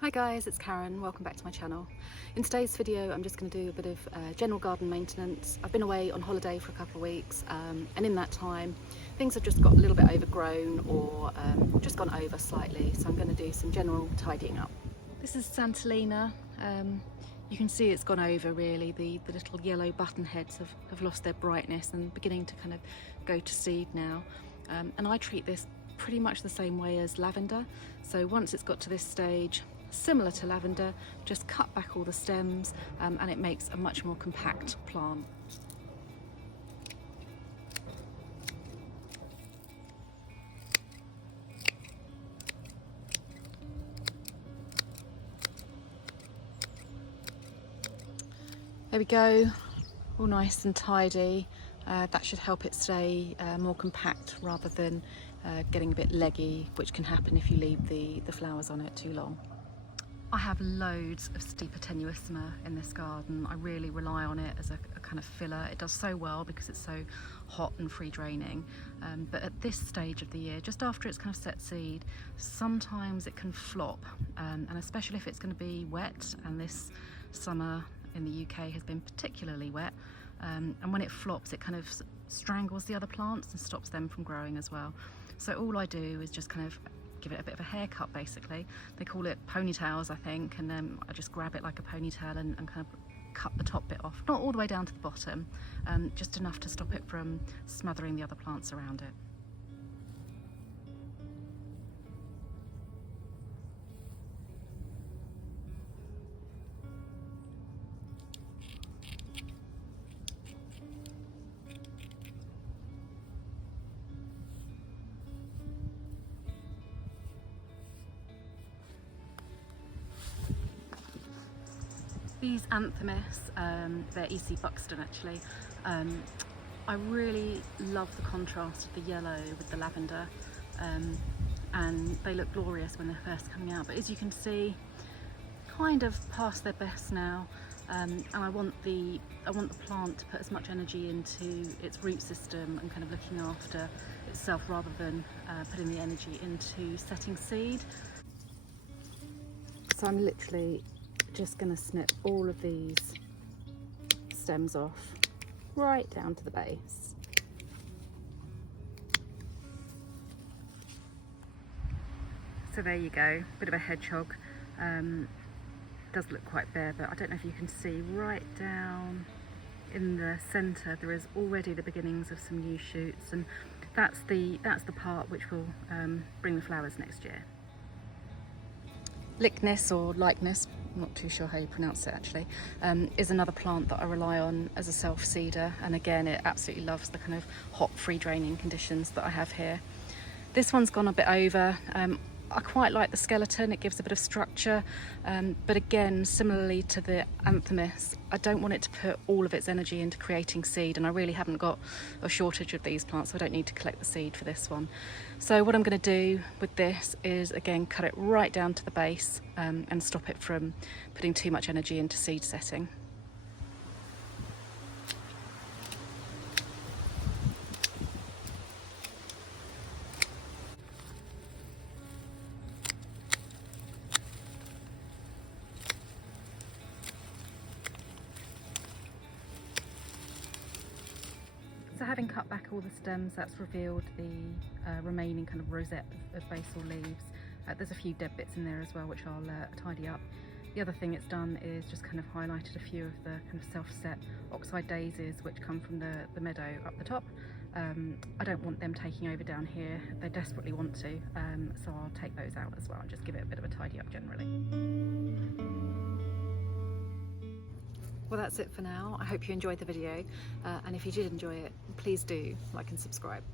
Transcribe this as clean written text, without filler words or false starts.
Hi guys, it's Karen. Welcome back to my channel. In today's video I'm just going to do a bit of general garden maintenance. I've been away on holiday for a couple of weeks and in that time things have just got a little bit overgrown or just gone over slightly, so I'm going to do some general tidying up. This is Santolina. You can see it's gone over really. The little yellow button heads have lost their brightness and beginning to kind of go to seed now. And I treat this pretty much the same way as lavender. So once it's got to this stage, similar to lavender, just cut back all the stems and it makes a much more compact plant. There we go, all nice and tidy. That should help it stay more compact rather than getting a bit leggy, which can happen if you leave the flowers on it too long. I have loads of Stipa tenuissima in this garden. I really rely on it as a kind of filler. It does so well because it's so hot and free draining. But at this stage of the year, just after it's kind of set seed, sometimes it can flop. And especially if it's going to be wet, and this summer in the UK has been particularly wet. And when it flops, it kind of strangles the other plants and stops them from growing as well. So all I do is just kind of give it a bit of a haircut basically. They call it ponytails, I think, and then I just grab it like a ponytail and kind of cut the top bit off. Not all the way down to the bottom, just enough to stop it from smothering the other plants around it. These Anthemist, they're EC Buxton actually. I really love the contrast of the yellow with the lavender, and they look glorious when they're first coming out. But as you can see, kind of past their best now, and I want the plant to put as much energy into its root system and kind of looking after itself rather than putting the energy into setting seed. So I'm literally just going to snip all of these stems off right down to the base. So there you go, bit of a hedgehog. Does look quite bare, but I don't know if you can see right down in the centre there is already the beginnings of some new shoots, and that's the part which will bring the flowers next year. Lychnis or Lychnis, I'm not too sure how you pronounce it actually, is another plant that I rely on as a self-seeder, and again it absolutely loves the kind of hot free draining conditions that I have here. This one's gone a bit over. I quite like the skeleton, it gives a bit of structure, but again, similarly to the Anthemis, I don't want it to put all of its energy into creating seed, and I really haven't got a shortage of these plants, so I don't need to collect the seed for this one. So what I'm going to do with this is again cut it right down to the base and stop it from putting too much energy into seed setting. So having cut back all the stems, that's revealed the remaining kind of rosette of basal leaves. There's a few dead bits in there as well, which I'll tidy up. The other thing it's done is just kind of highlighted a few of the kind of self-set oxide daisies which come from the meadow up the top. I don't want them taking over down here. They desperately want to, so I'll take those out as well and just give it a bit of a tidy up generally. Well, that's it for now. I hope you enjoyed the video, and if you did enjoy it, please do like and subscribe.